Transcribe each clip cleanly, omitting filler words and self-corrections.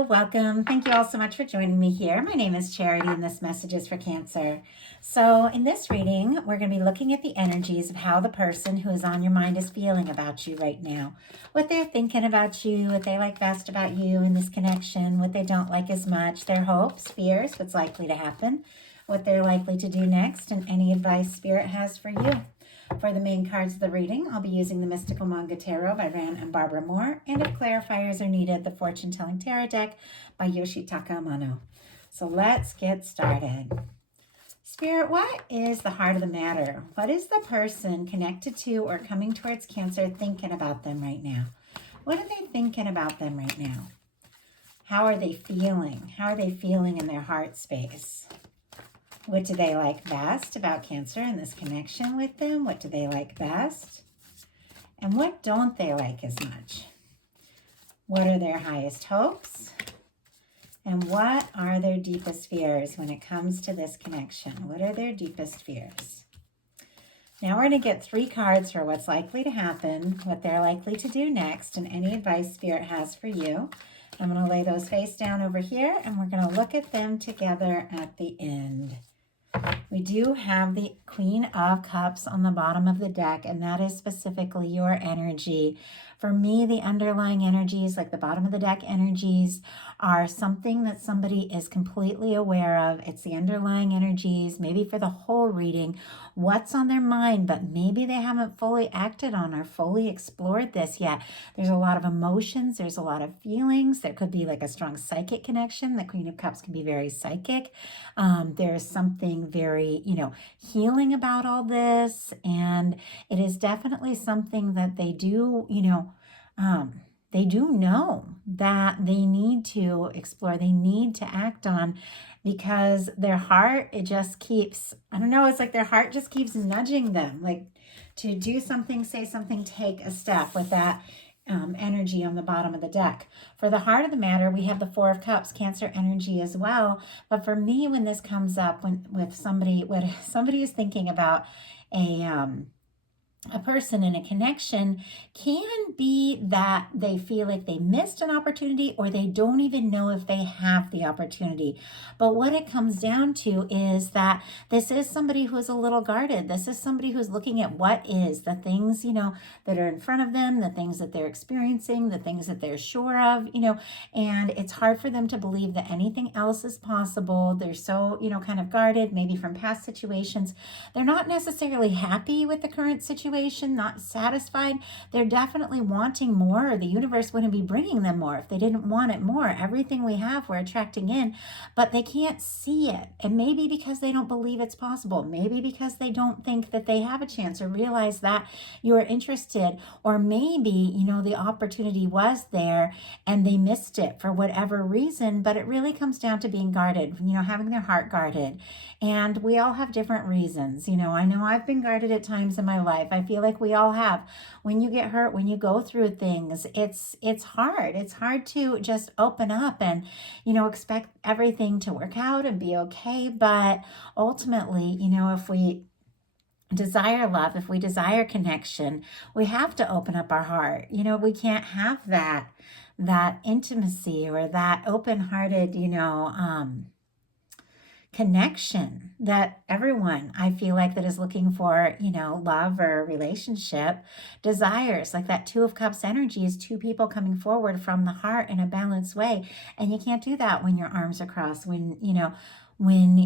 Hello, welcome. Thank you all so much for joining me here. My name is Charity and this message is for Cancer. So in this reading, we're going to be looking at the energies of how the person who is on your mind is feeling about you right now. What they're thinking about you, what they like best about you in this connection, what they don't like as much, their hopes, fears, what's likely to happen, what they're likely to do next, and any advice Spirit has for you. For the main cards of the reading, I'll be using the Mystical Manga Tarot by Ran and Barbara Moore, and if clarifiers are needed, the Fortune Telling Tarot deck by Yoshitaka Amano. So let's get started. Spirit, what is the heart of the matter? What is the person connected to or coming towards Cancer thinking about them right now? What are they thinking about them right now? How are they feeling? How are they feeling in their heart space? What do they like best about Cancer and this connection with them? What do they like best? And what don't they like as much? What are their highest hopes? And what are their deepest fears when it comes to this connection? What are their deepest fears? Now we're going to get 3 cards for what's likely to happen, what they're likely to do next, and any advice Spirit has for you. I'm going to lay those face down over here, and we're going to look at them together at the end. We do have the Queen of Cups on the bottom of the deck, and that is specifically your energy. For me, the underlying energies, like the bottom of the deck energies, are something that somebody is completely aware of. It's the underlying energies, maybe for the whole reading, what's on their mind, but maybe they haven't fully acted on or fully explored this yet. There's a lot of emotions. There's a lot of feelings. There could be like a strong psychic connection. The Queen of Cups can be very psychic. There's something very, healing about all this. And it is definitely something that they do, they do know that they need to explore, they need to act on, because their heart, it just keeps, it's like their heart just keeps nudging them, like to do something, say something, take a step with that energy on the bottom of the deck. For the heart of the matter, we have the 4 of Cups, Cancer energy as well. But for me, when this comes up, when somebody is thinking about a person in a connection, can be that they feel like they missed an opportunity or they don't even know if they have the opportunity. But what it comes down to is that this is somebody who is a little guarded. This is somebody who's looking at what is the things, that are in front of them, the things that they're experiencing, the things that they're sure of, and it's hard for them to believe that anything else is possible. They're so, kind of guarded, maybe from past situations. They're not necessarily happy with the current situation, not satisfied. They're definitely wanting more, or the universe wouldn't be bringing them more if they didn't want it more. Everything we have, we're attracting in, but they can't see it. And maybe because they don't believe it's possible, maybe because they don't think that they have a chance or realize that you're interested, or maybe, the opportunity was there and they missed it for whatever reason. But it really comes down to being guarded, having their heart guarded. And we all have different reasons. I know I've been guarded at times in my life. I feel like we all have. When you get hurt, when you go through things, it's hard. It's hard to just open up and, expect everything to work out and be okay. But ultimately, if we desire love, if we desire connection, we have to open up our heart. We can't have that intimacy or that open-hearted, connection that everyone, I feel like, that is looking for, love or relationship desires. Like that 2 of Cups energy is 2 people coming forward from the heart in a balanced way. And you can't do that when your arms are crossed, when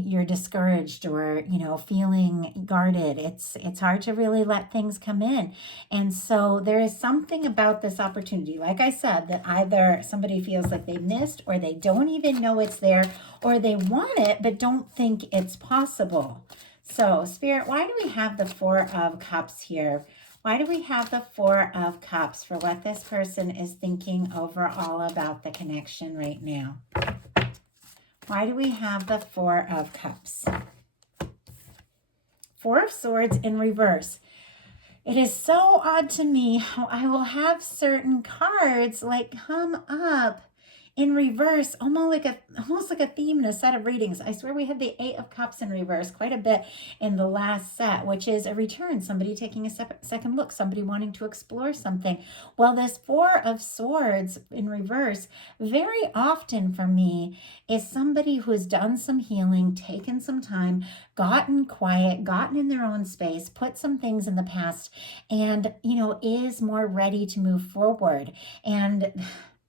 you're discouraged or, feeling guarded. It's hard to really let things come in. And so there is something about this opportunity, like I said, that either somebody feels like they missed, or they don't even know it's there, or they want it but don't think it's possible. So Spirit, why do we have the 4 of Cups here? Why do we have the 4 of Cups for what this person is thinking overall about the connection right now? Why do we have the 4 of Cups? 4 of Swords in reverse. It is so odd to me how I will have certain cards like come up in reverse, almost like a theme in a set of readings. I swear we had the Eight of Cups in reverse quite a bit in the last set, which is a return, somebody taking a second look, somebody wanting to explore something. Well, this Four of Swords in reverse, very often for me, is somebody who has done some healing, taken some time, gotten quiet, gotten in their own space, put some things in the past, and, is more ready to move forward. And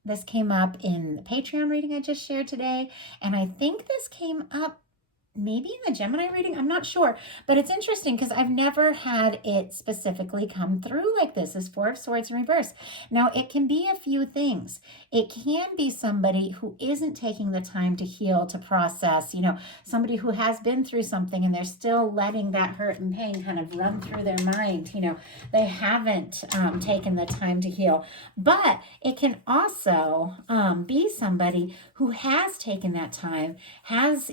this came up in the Patreon reading I just shared today. And I think this came up maybe in the Gemini reading, I'm not sure, but it's interesting because I've never had it specifically come through like this Four of Swords in reverse. Now, it can be a few things. It can be somebody who isn't taking the time to heal, to process, somebody who has been through something and they're still letting that hurt and pain kind of run through their mind. They haven't taken the time to heal. But it can also be somebody who has taken that time, has,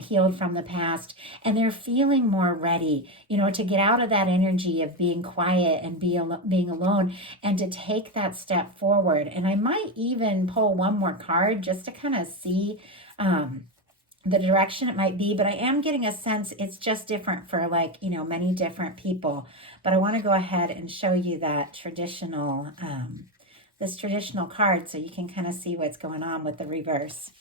healed from the past, and they're feeling more ready, to get out of that energy of being quiet and being alone and to take that step forward. And I might even pull one more card just to kind of see the direction it might be, but I am getting a sense it's just different for many different people. But I want to go ahead and show you that this traditional card so you can kind of see what's going on with the reverse.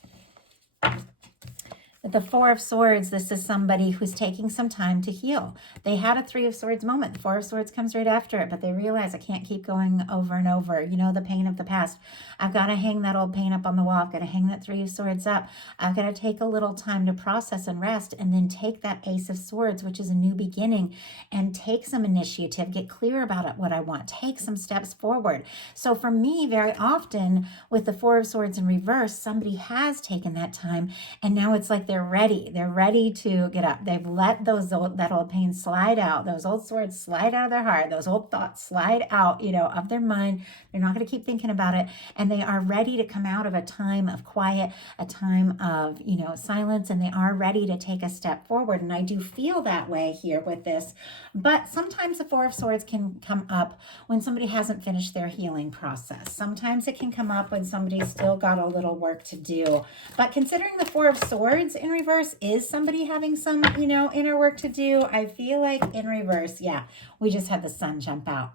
With the Four of Swords, this is somebody who's taking some time to heal. They had a Three of Swords moment. The Four of Swords comes right after it, but they realize I can't keep going over and over. The pain of the past. I've got to hang that old pain up on the wall. I've got to hang that Three of Swords up. I've got to take a little time to process and rest, and then take that Ace of Swords, which is a new beginning, and take some initiative, get clear about it, what I want, take some steps forward. So for me, very often with the Four of Swords in reverse, somebody has taken that time, and now it's like they're ready. They're ready to get up. They've let that old pain slide out. Those old swords slide out of their heart. Those old thoughts slide out, of their mind. They're not going to keep thinking about it. And they are ready to come out of a time of quiet, a time of, silence, and they are ready to take a step forward. And I do feel that way here with this. But sometimes the Four of Swords can come up when somebody hasn't finished their healing process. Sometimes it can come up when somebody's still got a little work to do. But considering the Four of Swords in reverse is somebody having some, inner work to do, I feel like in reverse, yeah, we just had the sun jump out.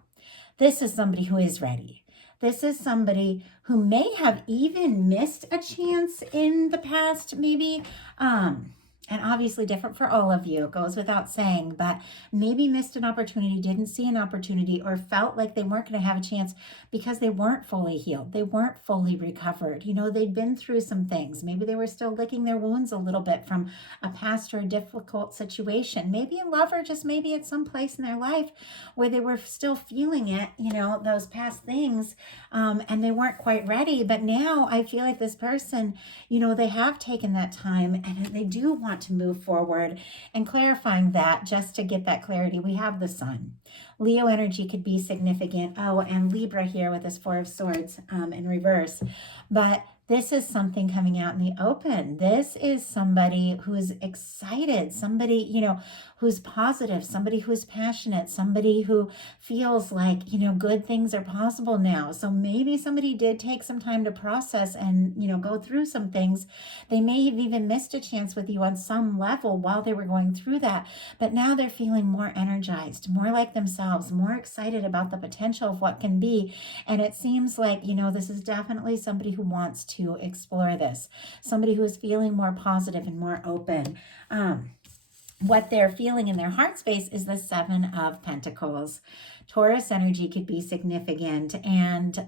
This is somebody who is ready. This is somebody who may have even missed a chance in the past, maybe, and obviously different for all of you, it goes without saying, but maybe missed an opportunity, didn't see an opportunity, or felt like they weren't going to have a chance because they weren't fully healed. They weren't fully recovered. They'd been through some things. Maybe they were still licking their wounds a little bit from a past or a difficult situation. Maybe in love, or just maybe at some place in their life where they were still feeling it, those past things, and they weren't quite ready. But now I feel like this person, they have taken that time and they do want to move forward. And clarifying that, just to get that clarity, we have the sun. Leo energy could be significant. Oh, and Libra here with this Four of Swords in reverse. But this is something coming out in the open. This is somebody who's excited, somebody, who's positive, somebody who's passionate, somebody who feels like, good things are possible now. So maybe somebody did take some time to process and, go through some things. They may have even missed a chance with you on some level while they were going through that. But now they're feeling more energized, more like themselves, more excited about the potential of what can be. And it seems like, this is definitely somebody who wants to explore this, somebody who is feeling more positive and more open. What they're feeling in their heart space is the Seven of Pentacles. Taurus energy could be significant, and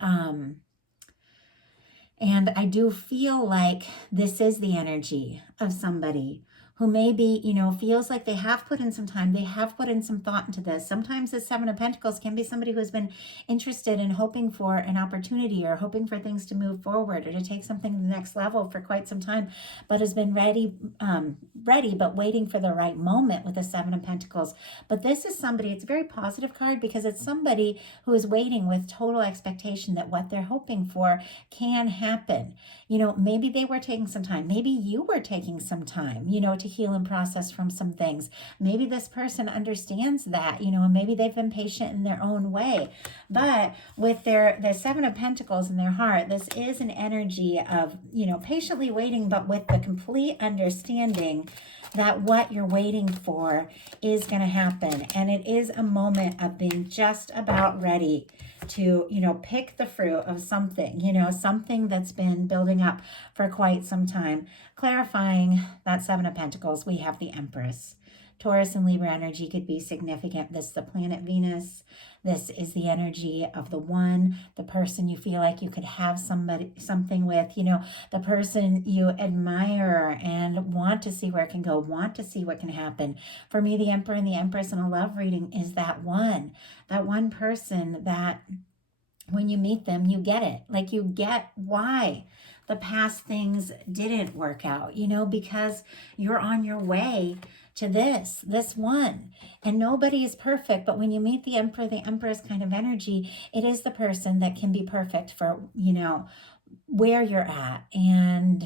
I do feel like this is the energy of somebody who maybe, feels like they have put in some time, they have put in some thought into this. Sometimes the Seven of Pentacles can be somebody who has been interested in hoping for an opportunity or hoping for things to move forward or to take something to the next level for quite some time, but has been ready, but waiting for the right moment with the Seven of Pentacles. But this is somebody, it's a very positive card because it's somebody who is waiting with total expectation that what they're hoping for can happen. Maybe they were taking some time. Maybe you were taking some time, to heal and process from some things. Maybe this person understands that, and maybe they've been patient in their own way. But with their Seven of Pentacles in their heart, this is an energy of, patiently waiting, but with the complete understanding that what you're waiting for is going to happen. And it is a moment of being just about ready to, pick the fruit of something, something that's been building up for quite some time. Clarifying that Seven of Pentacles, we have the Empress. Taurus and Libra energy could be significant. This is the planet Venus. This is the energy of the one, the person you feel like you could have something with, the person you admire and want to see where it can go, want to see what can happen. For me, the Emperor and the Empress in a love reading is that one person that when you meet them, you get it. Like, you get why the past things didn't work out, because you're on your way to this one. And nobody is perfect, but when you meet the Emperor, the Empress kind of energy, it is the person that can be perfect for, where you're at. And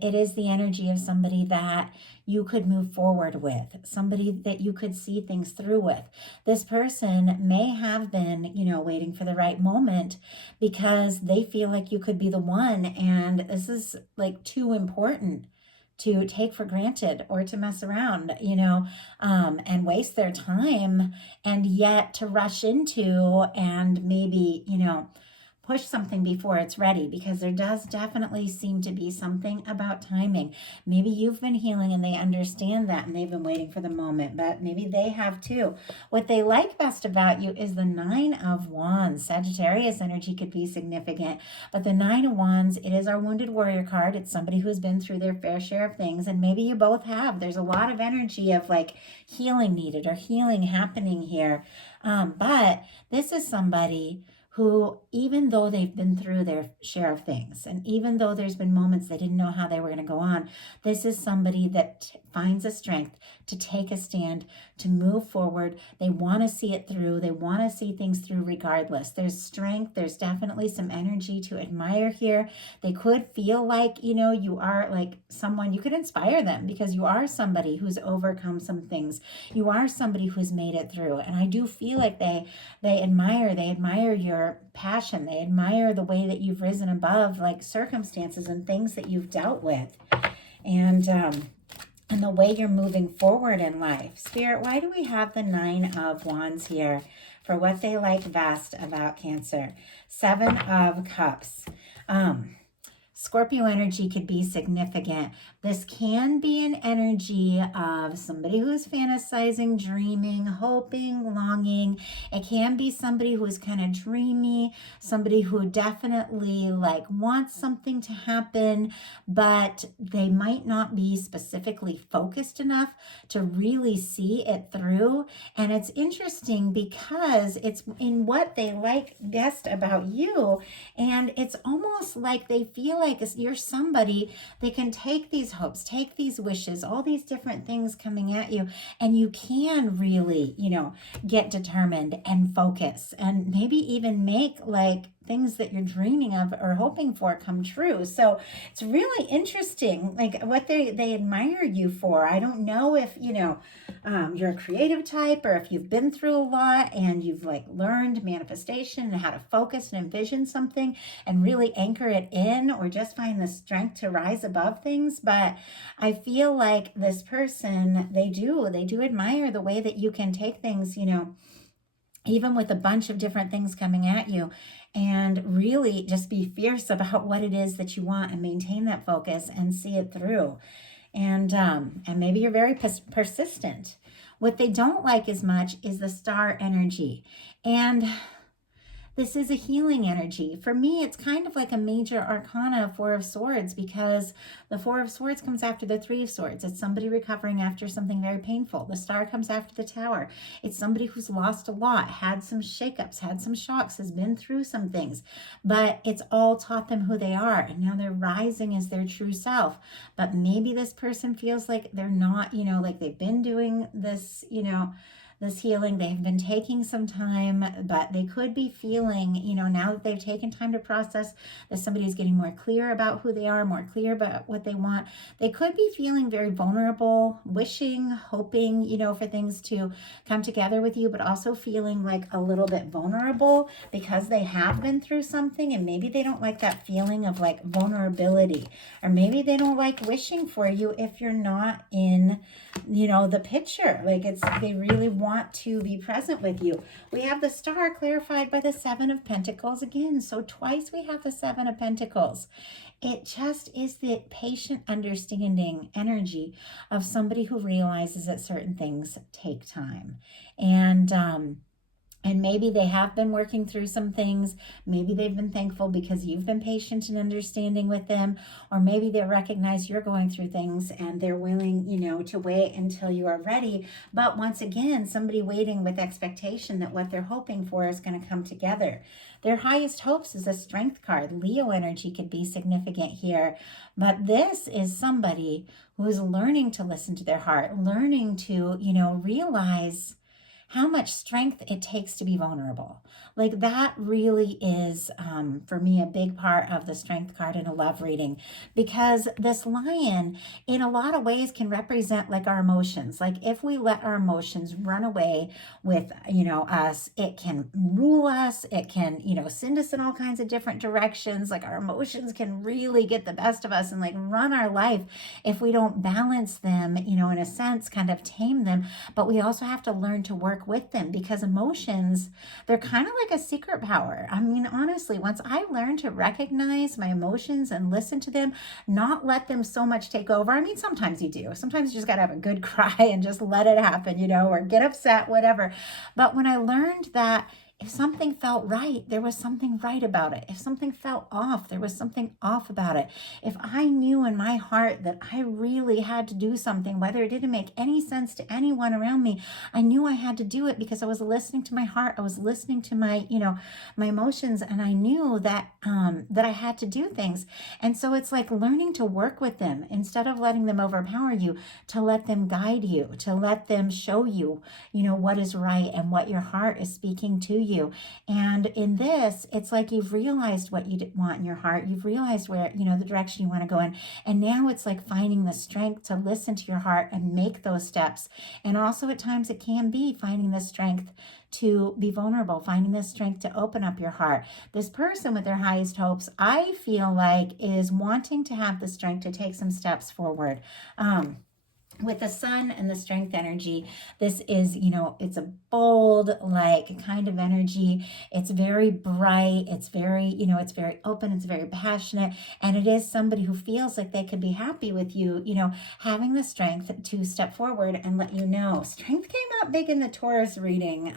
it is the energy of somebody that you could move forward with, somebody that you could see things through with. This person may have been, waiting for the right moment because they feel like you could be the one. And this is like too important to take for granted or to mess around, and waste their time, and yet to rush into and maybe, push something before it's ready, because there does definitely seem to be something about timing. Maybe you've been healing and they understand that and they've been waiting for the moment, but maybe they have too. What they like best about you is the Nine of Wands. Sagittarius energy could be significant, but the Nine of Wands, it is our wounded warrior card. It's somebody who's been through their fair share of things, and maybe you both have. There's a lot of energy of like healing needed or healing happening here. But this is somebody who, even though they've been through their share of things, and even though there's been moments they didn't know how they were going to go on, this is somebody that finds a strength to take a stand, to move forward. They want to see it through. They want to see things through regardless. There's strength. There's definitely some energy to admire here. They could feel like, you are like someone, you could inspire them because you are somebody who's overcome some things. You are somebody who's made it through. And I do feel like they admire your passion. They admire the way that you've risen above like circumstances and things that you've dealt with. And the way you're moving forward in life. Spirit, why do we have the Nine of Wands here for what they like best about Cancer? Seven of Cups. Scorpio energy could be significant. This can be an energy of somebody who's fantasizing, dreaming, hoping, longing. It can be somebody who is kind of dreamy, somebody who definitely like wants something to happen, but they might not be specifically focused enough to really see it through. And it's interesting because it's in what they like best about you. And it's almost like they feel like you're somebody they can take these hopes, take these wishes, all these different things coming at you, and you can really, get determined and focus and maybe even make like things that you're dreaming of or hoping for come true. So it's really interesting, like what they admire you for. I don't know if, you're a creative type or if you've been through a lot and you've like learned manifestation and how to focus and envision something and really anchor it in, or just find the strength to rise above things. But I feel like this person, they do admire the way that you can take things, even with a bunch of different things coming at you, and really just be fierce about what it is that you want and maintain that focus and see it through. And maybe you're very persistent. What they don't like as much is the Star energy. And this is a healing energy. For me, it's kind of like a major arcana, Four of Swords, because the Four of Swords comes after the Three of Swords. It's somebody recovering after something very painful. The Star comes after the Tower. It's somebody who's lost a lot, had some shakeups, had some shocks, has been through some things, but it's all taught them who they are. And now they're rising as their true self. But maybe this person feels like they're not, like they've been doing this, this healing. They've been taking some time, but they could be feeling, now that they've taken time to process, that somebody's getting more clear about who they are, more clear about what they want. They could be feeling very vulnerable, wishing, hoping, for things to come together with you, but also feeling like a little bit vulnerable because they have been through something, and maybe they don't like that feeling of like vulnerability, or maybe they don't like wishing for you if you're not in, the picture. Like they really want to be present with you. We have the Star clarified by the Seven of Pentacles again. So twice we have the Seven of Pentacles. It just is the patient, understanding energy of somebody who realizes that certain things take time. And maybe they have been working through some things. Maybe they've been thankful because you've been patient and understanding with them. Or maybe they recognize you're going through things and they're willing, to wait until you are ready. But once again, somebody waiting with expectation that what they're hoping for is going to come together. Their highest hopes is a Strength card. Leo energy could be significant here. But this is somebody who is learning to listen to their heart, learning to, realize how much strength it takes to be vulnerable. Like that really is, for me, a big part of the Strength card in a love reading, because this lion in a lot of ways can represent like our emotions. Like if we let our emotions run away with, us, it can rule us. It can, send us in all kinds of different directions. Like our emotions can really get the best of us and like run our life if we don't balance them, in a sense, kind of tame them. But we also have to learn to work with them, because emotions, they're kind of like a secret power. I mean, honestly, once I learned to recognize my emotions and listen to them, not let them so much take over. I mean, sometimes you do. Sometimes you just got to have a good cry and just let it happen, or get upset, whatever. But when I learned that if something felt right, there was something right about it. If something felt off, there was something off about it. If I knew in my heart that I really had to do something, whether it didn't make any sense to anyone around me, I knew I had to do it because I was listening to my heart. I was listening to my, my emotions, and I knew that that I had to do things. And so it's like learning to work with them instead of letting them overpower you, to let them guide you, to let them show you, what is right and what your heart is speaking to you. And in this, it's like you've realized what you want in your heart. You've realized where, the direction you want to go in. And now it's like finding the strength to listen to your heart and make those steps. And also at times it can be finding the strength to be vulnerable, finding the strength to open up your heart. This person with their highest hopes, I feel like, is wanting to have the strength to take some steps forward. With the Sun and the Strength energy, this is, it's a bold, like kind of energy. It's very bright. It's very, it's very open. It's very passionate. And it is somebody who feels like they could be happy with you, having the strength to step forward and let you know. Strength came out big in the Taurus reading.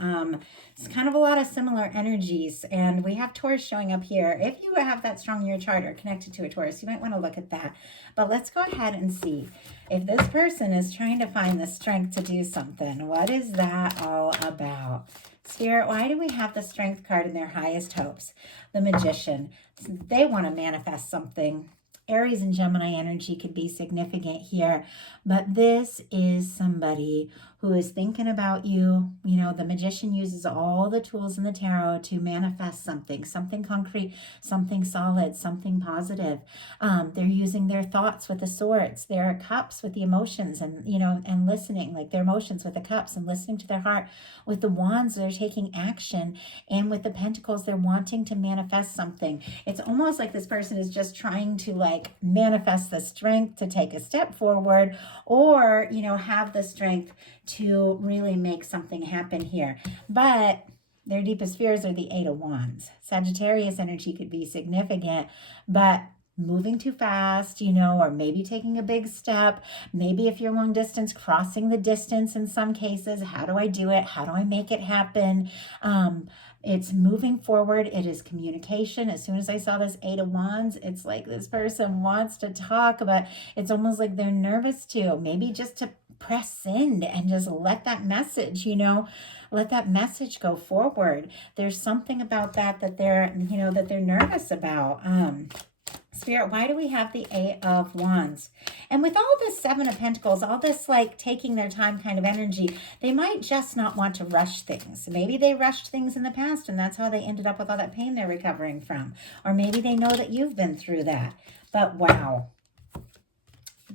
It's kind of a lot of similar energies. And we have Taurus showing up here. If you have that strong in your chart or connected to a Taurus, you might want to look at that. But let's go ahead and see. If this person is trying to find the strength to do something, what is that all about? Spirit, why do we have the Strength card in their highest hopes? The Magician. They want to manifest something. Aries and Gemini energy could be significant here, but this is somebody who is thinking about you. The Magician uses all the tools in the tarot to manifest something concrete, something solid, something positive. They're using their thoughts with the swords, their cups with the emotions, and, and listening, like their emotions with the cups and listening to their heart. With the wands, they're taking action. And with the pentacles, they're wanting to manifest something. It's almost like this person is just trying to manifest the strength to take a step forward, or, have the strength to really make something happen here. But their deepest fears are the Eight of Wands. Sagittarius energy could be significant, but moving too fast, or maybe taking a big step. Maybe if you're long distance, crossing the distance in some cases. How do I do it? How do I make it happen? It's moving forward. It is communication. As soon as I saw this Eight of Wands, it's like this person wants to talk, but it's almost like they're nervous to, maybe just to press send and just let that message, let that message go forward. There's something about that they're, that they're nervous about. Spirit, why do we have the Eight of Wands? And with all this Seven of Pentacles, all this like taking their time kind of energy, they might just not want to rush things. Maybe they rushed things in the past and that's how they ended up with all that pain they're recovering from. Or maybe they know that you've been through that. But wow.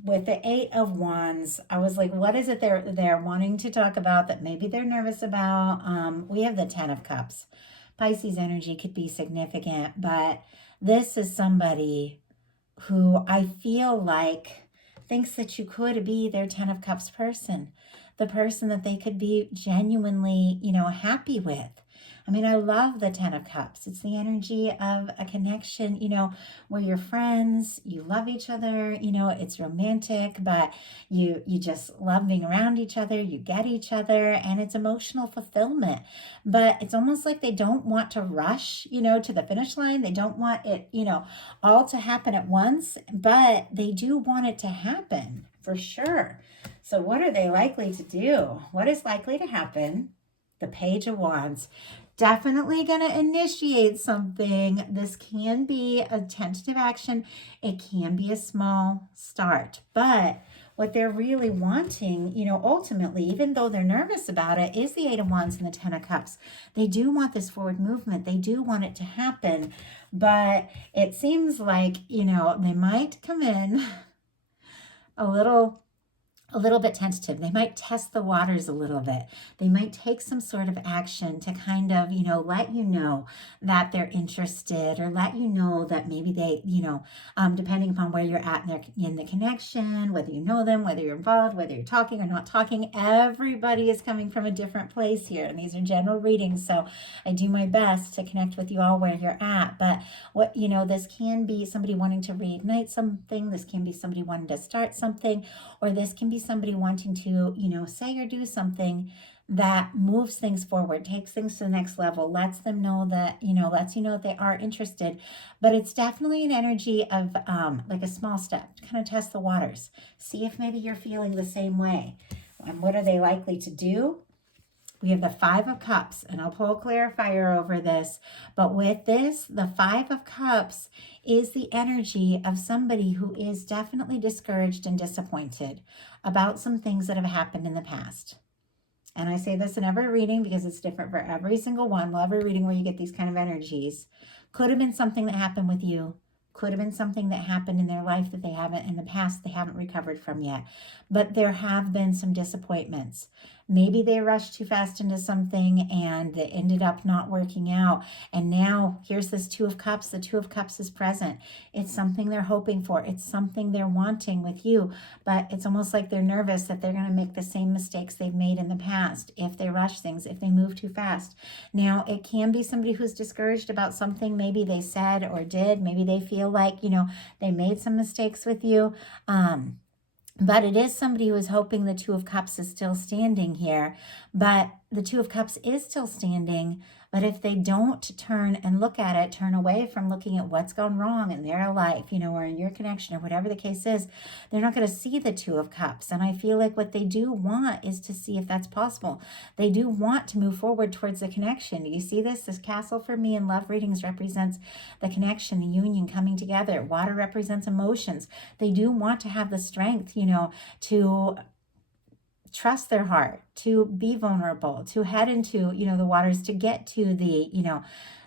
With the Eight of Wands, I was like, what is it they're wanting to talk about that maybe they're nervous about? We have the Ten of Cups. Pisces energy could be significant, but this is somebody who I feel like thinks that you could be their Ten of Cups person, the person that they could be genuinely, happy with. I mean, I love the Ten of Cups. It's the energy of a connection, where you're friends, you love each other, it's romantic, but you just love being around each other, you get each other, and it's emotional fulfillment. But it's almost like they don't want to rush, to the finish line. They don't want it, all to happen at once, but they do want it to happen for sure. So what are they likely to do? What is likely to happen? The Page of Wands. Definitely going to initiate something. This can be a tentative action. It can be a small start. But what they're really wanting, ultimately, even though they're nervous about it, is the Eight of Wands and the Ten of Cups. They do want this forward movement. They do want it to happen. But it seems like, they might come in a little bit tentative. They might test the waters a little bit. They might take some sort of action to kind of, let you know that they're interested, or let you know that maybe they, depending upon where you're at in the connection, whether you know them, whether you're involved, whether you're talking or not talking, everybody is coming from a different place here. And these are general readings. So I do my best to connect with you all where you're at. But what, this can be somebody wanting to reignite something. This can be somebody wanting to start something, or this can be somebody wanting to, say or do something that moves things forward, takes things to the next level, lets them know that, lets you know that they are interested. But it's definitely an energy of like a small step to kind of test the waters. See if maybe you're feeling the same way. And what are they likely to do? We have the Five of Cups, and I'll pull a clarifier over this. But with this, the Five of Cups is the energy of somebody who is definitely discouraged and disappointed about some things that have happened in the past. And I say this in every reading because it's different for every single one. Well, every reading where you get these kind of energies. Could have been something that happened with you. Could have been something that happened in their life that they haven't, in the past, they haven't recovered from yet. But there have been some disappointments. Maybe they rushed too fast into something and it ended up not working out. And now here's this Two of Cups. The Two of Cups is present. It's something they're hoping for. It's something they're wanting with you. But it's almost like they're nervous that they're going to make the same mistakes they've made in the past if they rush things, if they move too fast. Now, it can be somebody who's discouraged about something maybe they said or did. Maybe they feel like, they made some mistakes with you. But it is somebody who is hoping the Two of Cups is still standing here. But the Two of Cups is still standing. But if they don't turn and look at it, turn away from looking at what's gone wrong in their life, or in your connection, or whatever the case is, they're not going to see the Two of Cups. And I feel like what they do want is to see if that's possible. They do want to move forward towards the connection. You see this? This castle for me in love readings represents the connection, the union coming together. Water represents emotions. They do want to have the strength, to trust their heart, to be vulnerable, to head into, the waters, to get to the,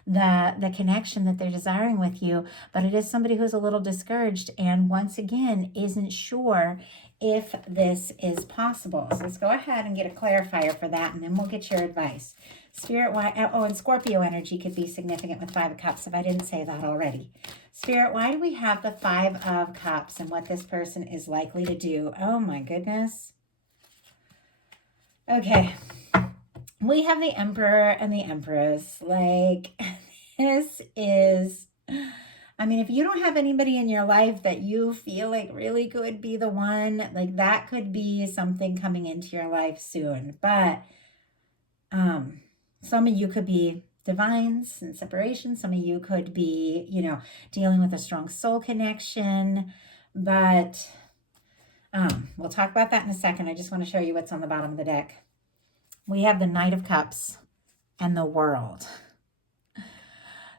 the connection that they're desiring with you. But it is somebody who's a little discouraged and once again isn't sure if this is possible. So let's go ahead and get a clarifier for that, and then we'll get your advice. Spirit, why? Oh, and Scorpio energy could be significant with Five of Cups, if I didn't say that already. Spirit, why do we have the Five of Cups and what this person is likely to do? Oh my goodness. Okay, we have the Emperor and the Empress. Like, this is, if you don't have anybody in your life that you feel like really could be the one, like that could be something coming into your life soon. But some of you could be divines and separation. Some of you could be, dealing with a strong soul connection. But we'll talk about that in a second. I just want to show you what's on the bottom of the deck. We have the Knight of Cups and the World.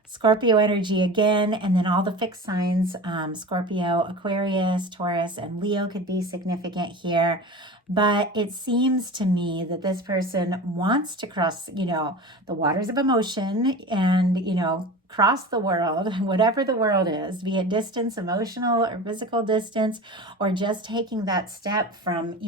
Scorpio energy again, and then all the fixed signs, Scorpio, Aquarius, Taurus, and Leo could be significant here. But it seems to me that this person wants to cross, the waters of emotion and, cross the world, whatever the world is, be it distance, emotional or physical distance, or just taking that step from,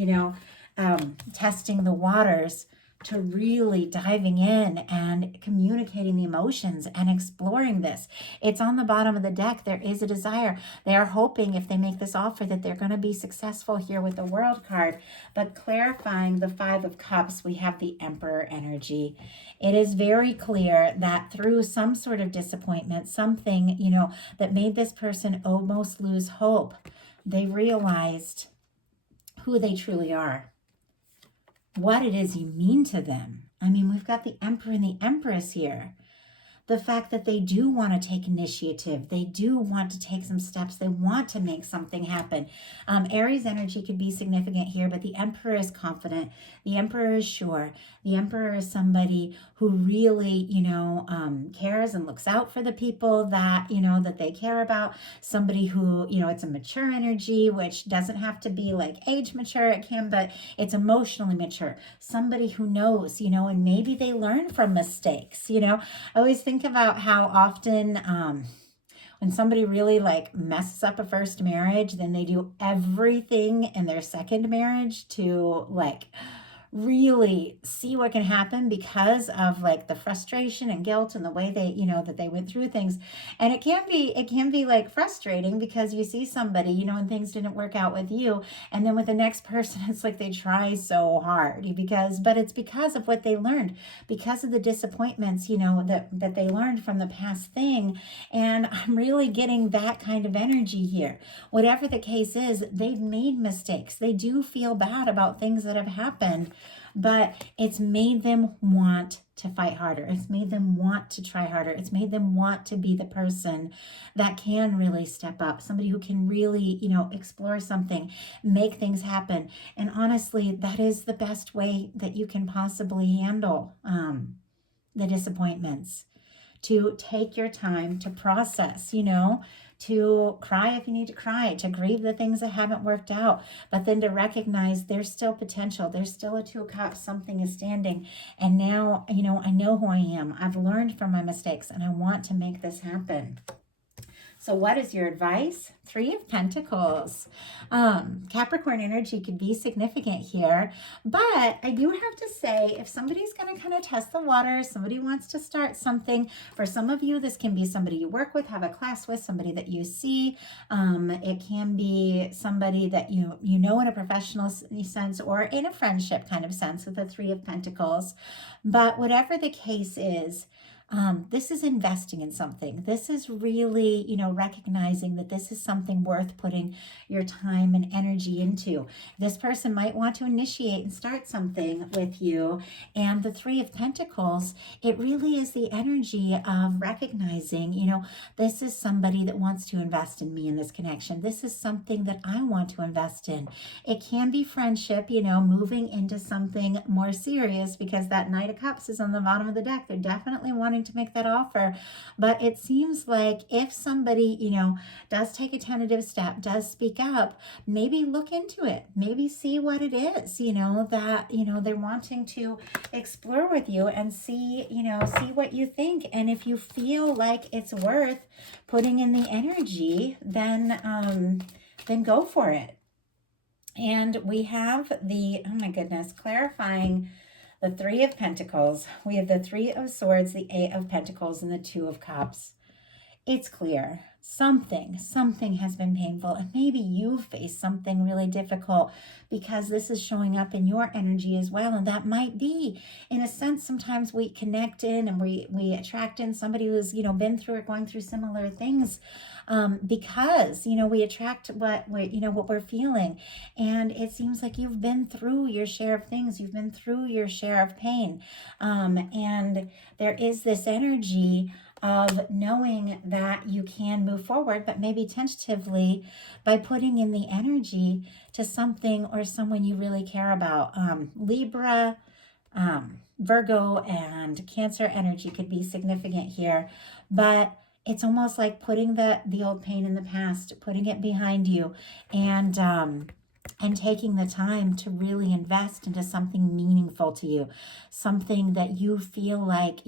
testing the waters to really diving in and communicating the emotions and exploring this. It's on the bottom of the deck. There is a desire. They are hoping if they make this offer that they're going to be successful here with the World card. But clarifying the Five of Cups, we have the Emperor energy. It is very clear that through some sort of disappointment, something, that made this person almost lose hope, they realized who they truly are, what it is you mean to them. I mean, we've got the Emperor and the Empress here. The fact that they do want to take initiative, they do want to take some steps, they want to make something happen. Aries energy could be significant here, but the Emperor is confident, the Emperor is sure, the Emperor is somebody who really, cares and looks out for the people that, that they care about, somebody who, it's a mature energy, which doesn't have to be like age mature, it can, but it's emotionally mature, somebody who knows, and maybe they learn from mistakes, I always think about how often when somebody really like messes up a first marriage, then they do everything in their second marriage to like really see what can happen because of like the frustration and guilt and the way they, that they went through things. And it can be like frustrating because you see somebody, and things didn't work out with you. And then with the next person, it's like they try so hard but it's because of what they learned, because of the disappointments, that they learned from the past thing. And I'm really getting that kind of energy here. Whatever the case is, they've made mistakes. They do feel bad about things that have happened, but it's made them want to fight harder. It's made them want to try harder. It's made them want to be the person that can really step up, somebody who can really, explore something, make things happen. And honestly, that is the best way that you can possibly handle the disappointments, to take your time to process, to cry if you need to cry, to grieve the things that haven't worked out, but then to recognize there's still potential. There's still a Two of Cups. Something is standing. And now, I know who I am. I've learned from my mistakes and I want to make this happen. So what is your advice? Three of Pentacles. Capricorn energy could be significant here, but I do have to say, if somebody's going to kind of test the waters, somebody wants to start something, for some of you, this can be somebody you work with, have a class with, somebody that you see. It can be somebody that you know in a professional sense or in a friendship kind of sense with the Three of Pentacles. But whatever the case is, this is investing in something. This is really, recognizing that this is something worth putting your time and energy into. This person might want to initiate and start something with you. And the Three of Pentacles, it really is the energy of recognizing, this is somebody that wants to invest in me in this connection. This is something that I want to invest in. It can be friendship, moving into something more serious, because that Knight of Cups is on the bottom of the deck. They're definitely wanting to make that offer. But it seems like if somebody, does take a tentative step, does speak up, maybe look into it, maybe see what it is, that, they're wanting to explore with you, and see what you think. And if you feel like it's worth putting in the energy, then go for it. And we have the, oh my goodness, clarifying the Three of Pentacles. We have the Three of Swords, the Eight of Pentacles, and the Two of Cups. It's clear something has been painful, and maybe you face something really difficult because this is showing up in your energy as well. And that might be, in a sense, sometimes we connect in and we attract in somebody who's been through or going through similar things, because we attract what we're feeling. And it seems like you've been through your share of things, you've been through your share of pain, and there is this energy of knowing that you can move forward, but maybe tentatively, by putting in the energy to something or someone you really care about. Libra, Virgo and Cancer energy could be significant here, but it's almost like putting the old pain in the past, putting it behind you, and taking the time to really invest into something meaningful to you, something that you feel like,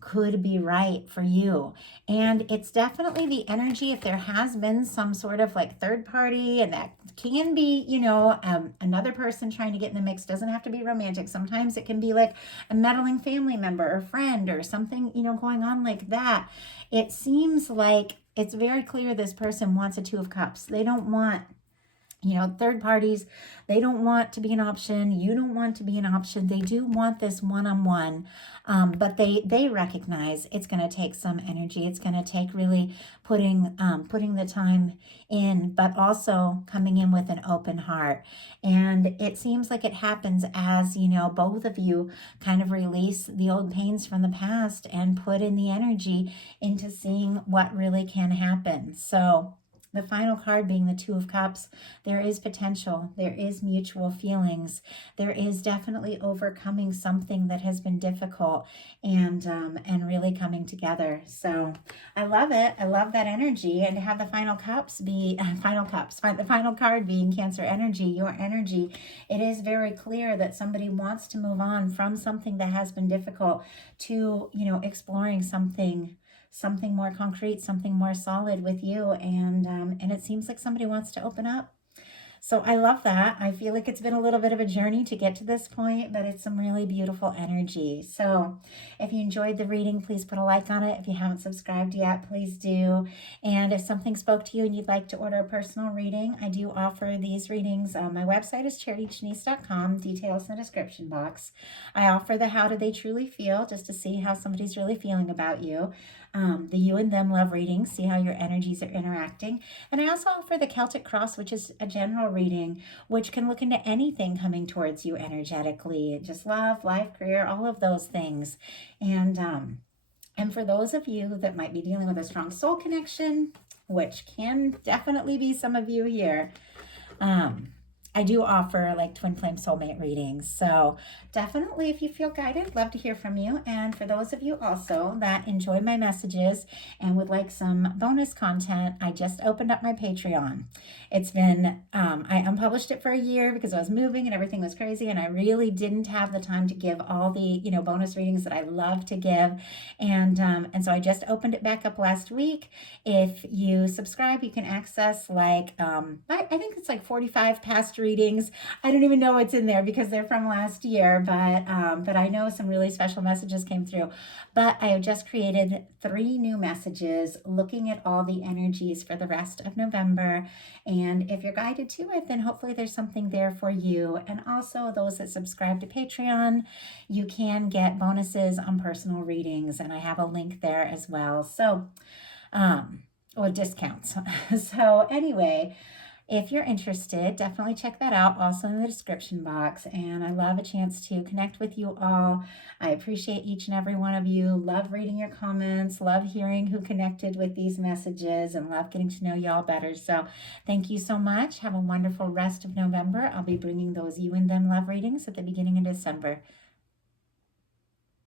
could be right for you. And it's definitely the energy, if there has been some sort of like third party, and that can be, another person trying to get in the mix, doesn't have to be romantic. Sometimes it can be like a meddling family member or friend or something, going on like that. It seems like it's very clear this person wants a Two of Cups. They don't want third parties. They don't want to be an option. You don't want to be an option. They do want this one-on-one, but they recognize it's going to take some energy. It's going to take really putting the time in, but also coming in with an open heart. And it seems like it happens as both of you kind of release the old pains from the past and put in the energy into seeing what really can happen. So the final card being the Two of Cups, there is potential, there is mutual feelings, there is definitely overcoming something that has been difficult, and really coming together. So I love it. I love that energy, and to have the final cups be the final card being Cancer energy, your energy. It is very clear that somebody wants to move on from something that has been difficult to exploring something more concrete, something more solid with you, and it seems like somebody wants to open up. So I love that. I feel like it's been a little bit of a journey to get to this point, but it's some really beautiful energy. So if you enjoyed the reading, please put a like on it. If you haven't subscribed yet, please do. And if something spoke to you and you'd like to order a personal reading, I do offer these readings. My website is charitychenise.com, details in the description box. I offer the How Do They Truly Feel, just to see how somebody's really feeling about you. The You and Them Love reading, see how your energies are interacting. And I also offer the Celtic Cross, which is a general reading, which can look into anything coming towards you energetically, just love, life, career, all of those things. And for those of you that might be dealing with a strong soul connection, which can definitely be some of you here, I do offer like twin flame soulmate readings. So definitely, if you feel guided, love to hear from you. And for those of you also that enjoy my messages and would like some bonus content, I just opened up my Patreon. It's been, I unpublished it for a year because I was moving and everything was crazy, and I really didn't have the time to give all the, bonus readings that I love to give. And so I just opened it back up last week. If you subscribe, you can access like, I think it's like 45 past readings. I don't even know what's in there because they're from last year, but I know some really special messages came through. But I have just created 3 new messages looking at all the energies for the rest of November. And if you're guided to it, then hopefully there's something there for you. And also those that subscribe to Patreon, you can get bonuses on personal readings. And I have a link there as well. So, or discounts. So anyway, if you're interested, definitely check that out, also in the description box. And I love a chance to connect with you all. I appreciate each and every one of you. Love reading your comments, love hearing who connected with these messages, and love getting to know you all better. So thank you so much. Have a wonderful rest of November. I'll be bringing those You and Them Love readings at the beginning of December.